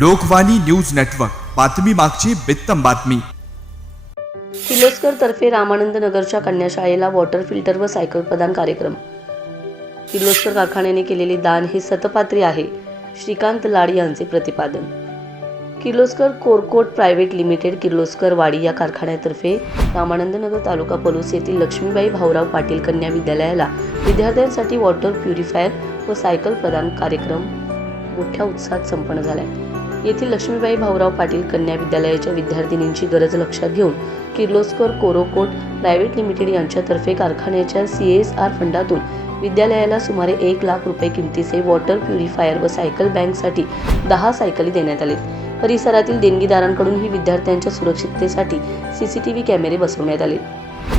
Lokvani news network. बातमी मागची बित्तम बातमी. किर्लोस्कर तर्फे रामानंद नगरच्या कन्याशाळेला वॉटर फिल्टर व सायकल प्रदान कार्यक्रम. किर्लोस्कर कारखान्याने केलेले दान हे सतपात्री आहे श्रीकांत लाड यांचे प्रतिपादन. Kirloskar Corrocoat private limited Kirloskarwadi या कारखान्यातर्फे रामानंद नगर तालुका पलूस येथील लक्ष्मीबाई भाऊराव पाटील कन्या विद्यालयाला विद्यार्थ्यांसाठी वॉटर प्युरिफायर व सायकल प्रदान कार्यक्रम मोठ्या उत्साहात संपन्न झाला आहे येथील लक्ष्मीबाई भाऊराव पाटील कन्या विद्यालयाच्या विद्यार्थिनींची गरज लक्षात घेऊन किर्लोस्कर कोरोकोट प्रायव्हेट लिमिटेड यांच्यातर्फे कारखान्याच्या सी एस आर फंडातून विद्यालयाला सुमारे एक लाख रुपये किमतीचे वॉटर प्युरिफायर व सायकल बँकसाठी दहा सायकली देण्यात आले परिसरातील देणगीदारांकडूनही विद्यार्थ्यांच्या सुरक्षिततेसाठी सी सी टी व्ही कॅमेरे बसवण्यात आले.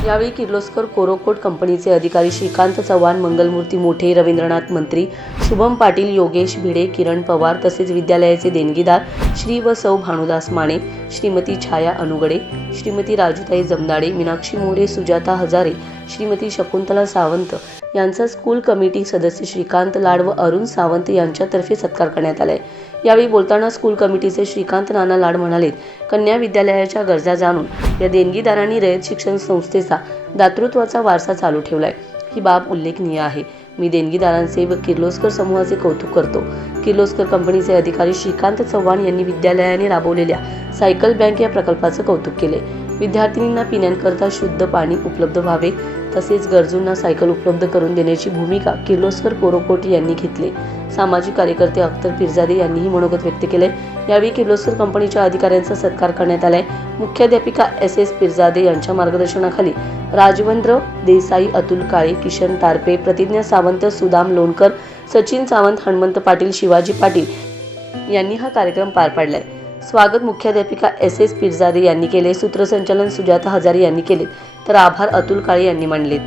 यावेळी किर्लोस्कर कोरोकोट कंपनीचे अधिकारी श्रीकांत चव्हाण मंगलमूर्ती मोठे रवींद्रनाथ मंत्री शुभम पाटील योगेश भिडे किरण पवार तसेच विद्यालयाचे देणगीदार श्री व सौ भानुदास माने श्रीमती छाया अनुगडे श्रीमती राजूताई जमदाडे मीनाक्षी मोरे सुजाता हजारे श्रीमती शकुंतला सावंत यांचा स्कूल कमिटी सदस्य श्रीकांत लाड व अरुण सावंत यांच्यातर्फे सत्कार करण्यात आलाय. यावेळी बोलताना स्कूल कमिटीचे श्रीकांत नाना लाड म्हणाले कन्या विद्यालयाच्या गरजा जाणून या देणगीदारांनी रयत शिक्षण संस्थेचा दातृत्वाचा वारसा चालू ठेवलाय. ही बाब उल्लेखनीय आहे. मी देणगीदारांचे व किर्लोस्कर समूहाचे कौतुक करतो. किर्लोस्कर कंपनीचे अधिकारी श्रीकांत चव्हाण यांनी विद्यालयाने राबवलेल्या सायकल बँक या प्रकल्पाचं कौतुक केले विद्यार्थिनींना पिण्याकरता शुद्ध पाणी उपलब्ध व्हावे तसेच गरजूंना सायकल उपलब्ध करून देण्याची भूमिका किर्लोस्कर कोरोकोट यांनी घेतली. सामाजिक कार्यकर्ते अख्तर पिरजादे यांनीही मनोगत व्यक्त केले यावेळी किर्लोस्कर कंपनीच्या अधिकाऱ्यांचा सत्कार करण्यात आलाय. मुख्याध्यापिका एस एस पिरजादे यांच्या मार्गदर्शनाखाली राजवंद्र देसाई अतुल काळे किशन तारपे प्रतिज्ञा सावंत सुदाम लोणकर सचिन सावंत हनुमंत पाटील शिवाजी पाटील यांनी हा कार्यक्रम पार पाडलाय. स्वागत मुख्याध्यापिका एस एस पिरजादे यांनी केले. सूत्रसंचालन सुजाता हजारे यांनी केले. तर आभार अतुल काळे यांनी मानले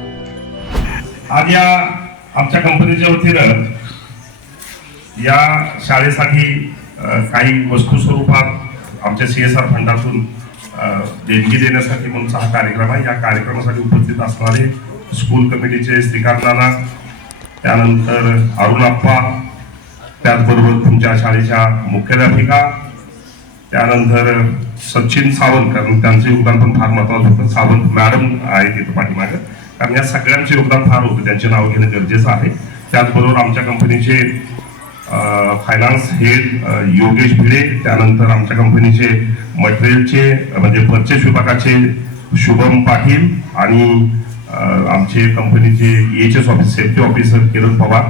आज या आमच्या कंपनीच्या वतीनं या शाळेसाठी काही वस्तू स्वरूपात आमच्या सी एस आर फंडातून देणगी देण्यासाठी म्हणून हा कार्यक्रम आहे. या कार्यक्रमासाठी उपस्थित असणारे स्कूल कमिटीचे श्रीकांत नाना त्यानंतर अरुणाप्पा त्याचबरोबर तुमच्या शाळेच्या मुख्याध्यापिका त्यानंतर सचिन सावंत कारण त्यांचं योगदान पण फार महत्वाचं होतं. सावंत मॅडम आहे तिथं पाठीमागं. कारण या सगळ्यांचं योगदान फार होतं. त्यांचे नाव घेणं गरजेचं आहे. त्याचबरोबर आमच्या कंपनीचे फायनान्स हेड योगेश भिडे त्यानंतर आमच्या कंपनीचे मटेरियलचे म्हणजे परचेस विभागाचे शुभम पाटील आणि आमचे कंपनीचे H S office safety officer Kiran Pawar.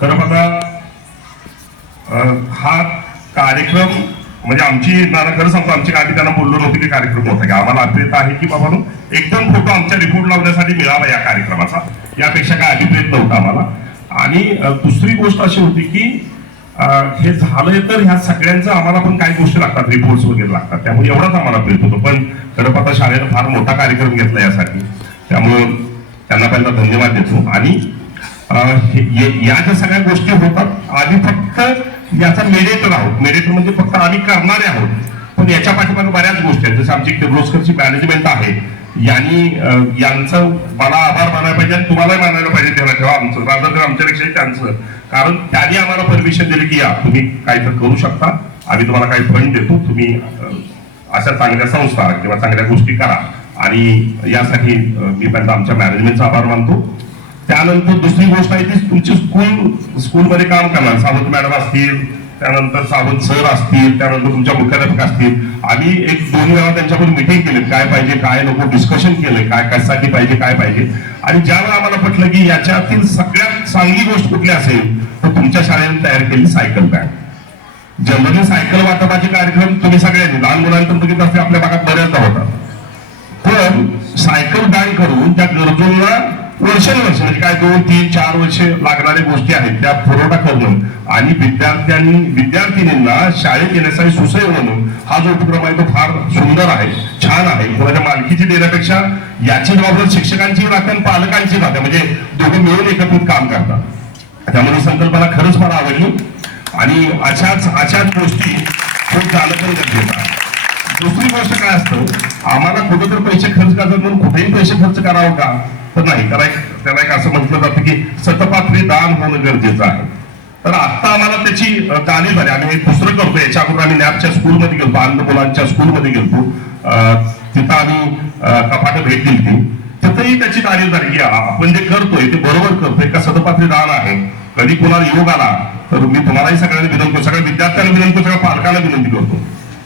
खरं बघा हा कार्यक्रम म्हणजे आमची नाना खरं सांगतो आमची आधी त्यांना बोललो नव्हती की कार्यक्रम होता की आम्हाला अभिप्रेत आहे की बाबा एकदम फोटो आमच्या रिपोर्ट लावण्यासाठी मिळावा या कार्यक्रमाचा. यापेक्षा काय अभिप्रेत नव्हता आम्हाला. आणि दुसरी गोष्ट अशी होती की हे झालंय तर ह्या सगळ्यांचं आम्हाला पण काही गोष्टी लागतात रिपोर्ट्स वगैरे लागतात. त्यामुळे एवढाच आम्हाला प्रेत होतो. पण खरं पाहता शाळेनं फार मोठा कार्यक्रम घेतला यासाठी. त्यामुळं त्यांना पहिला धन्यवाद देतो. आणि या ज्या सगळ्या गोष्टी होतात आम्ही फक्त याचा मेडिएटर आहोत. मेडिएटर म्हणजे फक्त आम्ही करणारे आहोत. पण याच्या पाठीमागे बऱ्याच गोष्टी आहेत. जसं आमची किर्लोस्करची मॅनेजमेंट आहे. यांनी यांचं मला आभार मानायला पाहिजे आणि तुम्हालाही मानायला पाहिजे त्याला ठेवा आमचं. रादर तर आमच्यापेक्षाही त्यांचं. कारण त्यांनी आम्हाला परमिशन दिली की या तुम्ही काही तर करू शकता. आम्ही तुम्हाला काही फंड देतो. तुम्ही अशा चांगल्या संस्था किंवा चांगल्या गोष्टी करा. आणि यासाठी मी पहिल्यांदा आमच्या मॅनेजमेंटचा आभार मानतो. त्यानंतर दुसरी गोष्ट आहे ती तुमची स्कूल स्कूलमध्ये काम करणार. सावंत मॅडम असतील त्यानंतर सावंत सर असतील त्यानंतर तुमच्या मुख्याध्यापक असतील. आम्ही एक दोन वेळा त्यांच्याकडून मिटिंग केली काय पाहिजे काय नको डिस्कशन केलं काय कशासाठी पाहिजे काय पाहिजे. आणि ज्यावेळेला आम्हाला पटलं की याच्यातील सगळ्यात चांगली गोष्ट कुठली असेल तर तुमच्या शाळेने तयार केली सायकल बँक जनरली सायकल वाटपाचे कार्यक्रम तुम्ही सगळ्यांनी लहान मुलांतर बघितलं असते आपल्या भागात बऱ्याचदा होतात. पण सायकल बँक करून त्या गरजूंना वर्षानुवर्ष म्हणजे काय दोन तीन चार वर्ष लागणाऱ्या गोष्टी आहेत त्या पुरवठा करणं आणि विद्यार्थ्यांनी विद्यार्थिनींना शाळेत येण्यासाठी सुसह्य म्हणून हा जो उपक्रम आहे तो फार सुंदर आहे छान आहे. कोणाच्या मालकीची देण्यापेक्षा याची जबाबदारी शिक्षकांची राहते आणि पालकांची राहते म्हणजे दोघं मिळून एकत्रित काम करतात. त्यामुळे ही संकल्पना खरंच मला आवडली. आणि अशाच अशाच गोष्टी खूप झालं पण गरजेचं आहे. दुसरी गोष्ट काय असतं? आम्हाला कुठं तर पैसे खर्च करतात म्हणून कुठेही पैसे खर्च करावं का? तर नाही त्याला एक त्याला एक असं म्हटलं जातं की सतपात्री दान होणं गरजेचं आहे. तर आता आम्हाला त्याची जाणीव झाली. आम्ही दुसरं करतो याच्या अगोदर आम्ही लॅबच्या स्कूलमध्ये गेलो अंध मुलांच्या स्कूलमध्ये गेलो तिथं आम्ही कपाट भेट दिली ती तिथंही त्याची जाणीव झाली की आपण जे करतोय ते बरोबर करतोय का सतपात्री दान आहे? कधी कोणाला योग आला तर मी तुम्हालाही सगळ्यांना विनंती करतो सगळ्या विद्यार्थ्यांना विनंती सगळ्या पालकांना विनंती करतो.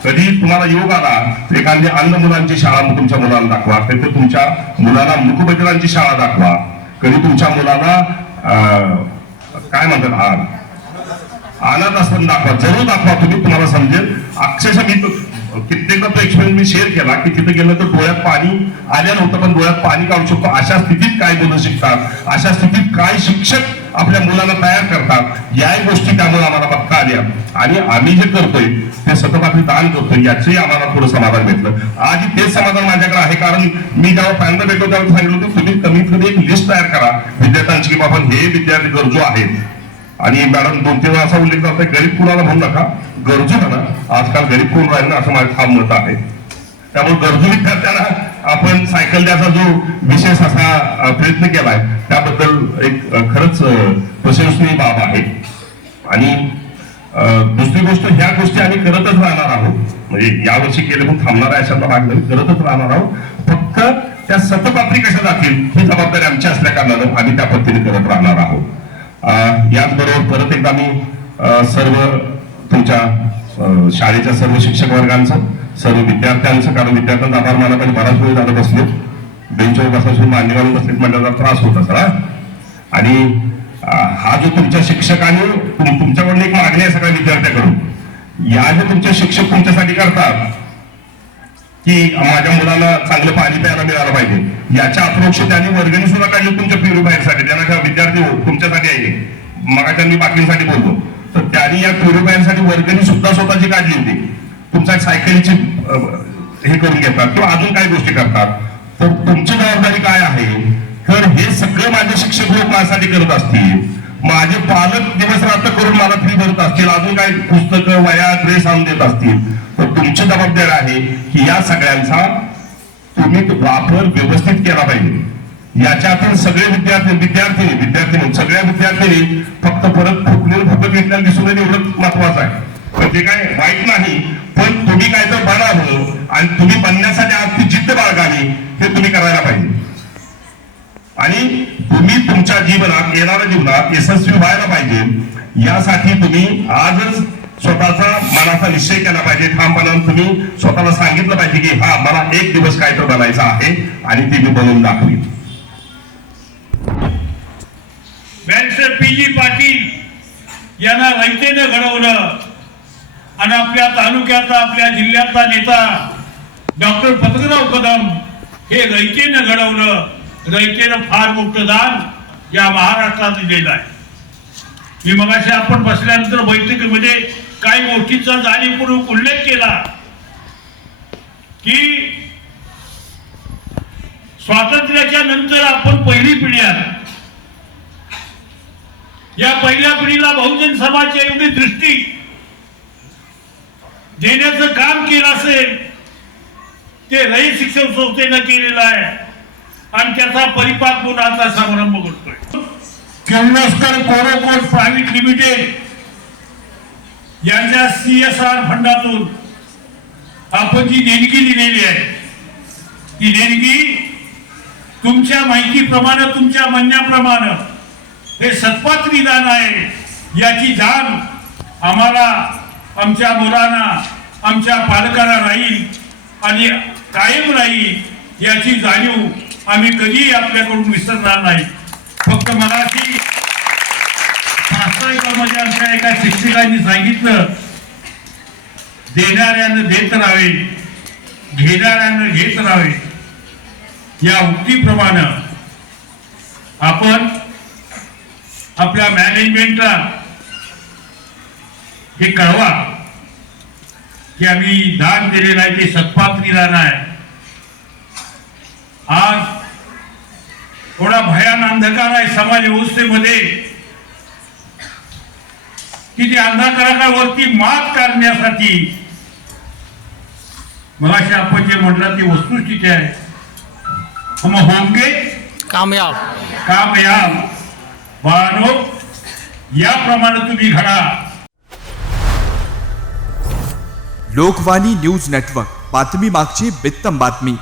कधी तुम्हाला योग आला तर एखादी अन्न मुलांची शाळा तुमच्या मुलांना दाखवा. कधी तुमच्या मुलाला मुकबधिरांची शाळा दाखवा. कधी तुमच्या मुलाला अं, काय म्हणतात आ- अनाथ आश्रम दाखवा. जरूर दाखवा तुम्ही तुम्हाला समजेल. अक्षरशः मी कित्येकदा तो एक्सपिरियन्स मी शेअर केला की तिथे गेलं तर डोळ्यात पाणी आल्या नव्हतं पण डोळ्यात पाणी काढू शकतो. अशा स्थितीत काय मुलं शिकतात? अशा स्थितीत काय शिक्षक आपल्या मुलांना तयार करतात? याही गोष्टी त्यामुळे आम्हाला बघता आल्या. आणि आम्ही जे करतोय ते सतपात्री दान करतोय याचंही आम्हाला थोडं समाधान भेटलं. आज तेच समाधान माझ्याकडे आहे कारण मी जेव्हा पहिल्यांदा भेटलो तेव्हा सांगितलं होतं तुम्ही कमीत कमी एक लिस्ट तयार करा. विद्यार्थ्यांची की बाबा हे विद्यार्थी गरजू आहेत आणि मॅडम दोन तीन वेळा असा उल्लेख करताय गरीब कुणाला म्हणू नका गरजू ना आजकाल गरीब कोण राहील ना असं माझं ठाम मत आहे. त्यामुळे गरजू विद्यार्थ्यांना आपण सायकल द्यायचा जो विशेष असा प्रयत्न केलाय त्याबद्दल एक खरंच प्रशंसनीय बाब आहे. आणि दुसरी गोष्ट ह्या गोष्टी आम्ही करतच राहणार आहोत. म्हणजे यावर्षी केले पण थांबणार आहे अशातला भाग नाही करतच राहणार आहोत. फक्त त्या सतपात्री कशा जातील ही जबाबदारी आमची असल्या कारणानं आम्ही त्या पद्धतीने करत राहणार आहोत. याचबरोबर परत एकदा मी सर्व तुमच्या शाळेच्या सर्व शिक्षक वर्गांचं सर्व विद्यार्थ्यांचं कारण विद्यार्थ्यांचा आभार मानत आणि बराच वेळ झालं बसले बेंचवर बसायचं मान्य घालून बसलेत म्हणजे त्रास होत असा आणि हा जो तुमच्या शिक्षकांनी तुम- तुमच्याकडून एक मागणी आहे सगळ्या विद्यार्थ्याकडून. या जे तुमचे शिक्षक तुमच्यासाठी करतात की माझ्या मुलाला चांगलं पाणी प्यायला मिळालं पाहिजे. याच्या अप्रोक्ष त्यांनी वर्गणी सुद्धा काढली तुमच्या प्युरिफायरसाठी त्यांना विद्यार्थी हो, तुमच्यासाठी आहे. मग त्यांनी बाकीसाठी बोलतो. तर त्यांनी या प्युरिफायरसाठी वर्गणी सुद्धा स्वतःची काढली होती. तुमच्या सायकलीची हे करून घेतात किंवा अजून काही गोष्टी करतात. तर तुमची जबाबदारी काय आहे? तर हे सगळे माझे शिक्षक लोक माझ्यासाठी करत असतील. माझे पालक दिवस रात्र करून मला फी भरत असतील अजून काही पुस्तकं वया ड्रेस आणून देत असतील. तर तुमची जबाबदारी आहे की या सगळ्यांचा तुम्ही वापर व्यवस्थित केला पाहिजे. याच्यातून सगळे विद्यार्थी विद्यार्थी विद्यार्थी सगळ्या विद्यार्थ्यांनी फक्त परत फुकलेलं फक्त घेतल्याला दिसून येईल एवढं महत्वाचं आहे. ते काय? वाईट नाही पण तुम्ही काय तर बनावं आणि तुम्ही बनण्यासाठी आज ती जिद्द बाळगावी हे तुम्ही करायला पाहिजे आणि तुम्ही तुमच्या जीवनात येणाऱ्या जीवनात यशस्वी व्हायला पाहिजे. यासाठी तुम्ही आजच स्वतःचा मनाचा निश्चय केला पाहिजे. ठामपणाने तुम्ही स्वतःला सांगितलं पाहिजे की हा मला एक दिवस काय तर बनायचा आहे आणि ते मी बनवून दाखवीन. बॅरिस्टर पी जी पाटील यांना रयतेनं घडवलं. आणि आपल्या तालुक्याचा आपल्या जिल्ह्याचा नेता डॉक्टर पद्मनाभ कदम हे रयतेनं घडवलं. रयतेनं फार मोठं दान या महाराष्ट्रात दिलेलं आहे. मी मगाशी आपण बसल्यानंतर बैठकीमध्ये काही गोष्टींचा जाणीवपूर्वक उल्लेख केला की स्वातंत्र्याच्या नंतर आपण पहिली पिढी आहे या पहिल्या पिढीला बहुजन समाजच्या एवढी दृष्टी देण्याचं काम केलं असेल ते रयत शिक्षण संस्थेनं केलेलं आहे. आणि त्याचा परिपाक म्हणून आता समारंभ करतोय किर्लोस्कर कोरोकोट प्रायव्हेट लिमिटेड यांच्या सी एस आर फंडातून आपण जी देणगी दिलेली आहे. ती देणगी तुमच्या माहितीप्रमाणे तुमच्या म्हणण्याप्रमाणे हे सत्पात्री दान आहे. याची जाण आम्हाला आमच्या मुलांना आमच्या पालकांना राहील आणि कायम राहील याची जाणीव आम्ही कधीही आपल्याकडून विसरणार नाही. फक्त मराठी शास्त्रामध्ये आमच्या एका शिक्षकांनी सांगितलं देणाऱ्यानं देत राहावे घेणाऱ्यानं घेत राहावे. या उक्तीप्रमाणे आपण आपल्या मॅनेजमेंटला हे कळवा की आम्ही दान दिलेलं आहे ते सत्पात्रीला नाही आज थोडा भयान अंधकार आहे समाज व्यवस्थेमध्ये. की त्या अंधकारावरती मात करण्यासाठी. मला आपण जे म्हटलं ती वस्तुस्थिती आहे. मग होमगे? कामयाब. कामयाब. बाळानो याप्रमाणे तुम्ही घडा. Lokvani news network. बातमी मागची बित्तम बातमी.